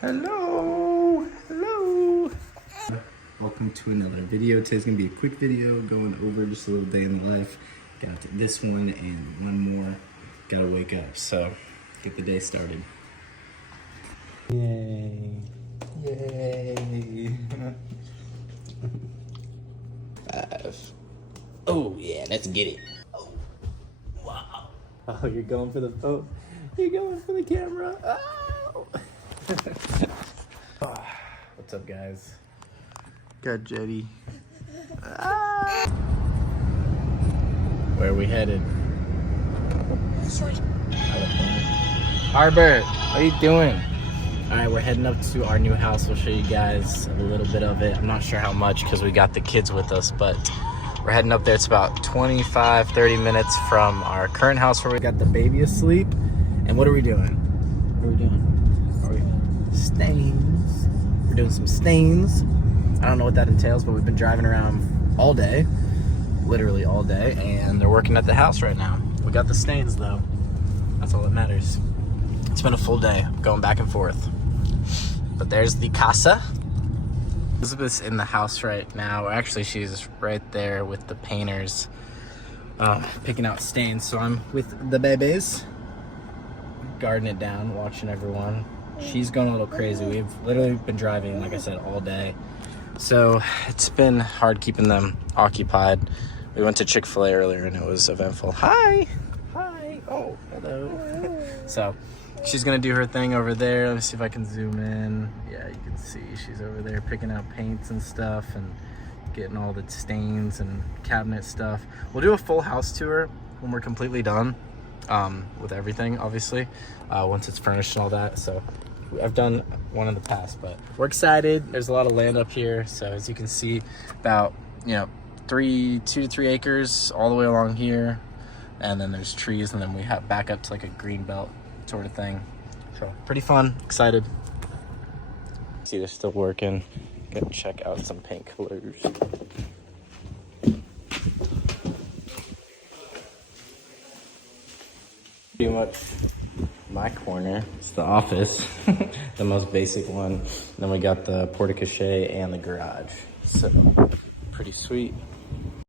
Hello, hello. Welcome to another video. Today's gonna be a quick video going over just a little day in the life. Got this one and one more. Gotta wake up, so get the day started. Yay, yay. Oh yeah, let's get it. Oh, wow. Oh, you're going for the phone. You're going for the camera. Oh. What's up, guys? Got Jetty. Where are we headed? Harbor, what are you doing? All right, we're heading up to our new house. We'll show you guys a little bit of it. I'm not sure how much because we got the kids with us, but we're heading up there. It's about 25-30 minutes from our current house where we got the baby asleep. And what are we doing? What are we doing? Stains. We're doing some stains. I don't know what that entails, but we've been driving around all day, literally all day, and they're working at the house right now. We got the stains though. That's all that matters. It's been a full day going back and forth. But there's the casa. Elizabeth's in the house right now. Actually, she's right there with the painters picking out stains. So I'm with the babies, guarding it down, watching everyone. She's going a little crazy. We've literally been driving, like I said, all day. So it's been hard keeping them occupied. We went to Chick-fil-A earlier and it was eventful. Hi. Hi. Oh, hello. So she's gonna do her thing over there. Let me see if I can zoom in. Yeah, you can see she's over there picking out paints and stuff and getting all the stains and cabinet stuff. We'll do a full house tour when we're completely done with everything, obviously, once it's furnished and all that. So I've done one in the past, but we're excited. There's a lot of land up here. So as you can see, about, 2 to 3 acres all the way along here. And then there's trees, and then we have back up to like a green belt sort of thing. So pretty fun, excited. See, they're still working. Go check out some paint colors. Pretty much my corner. It's the office, the most basic one. And then we got the porte-cochere and the garage. So pretty sweet.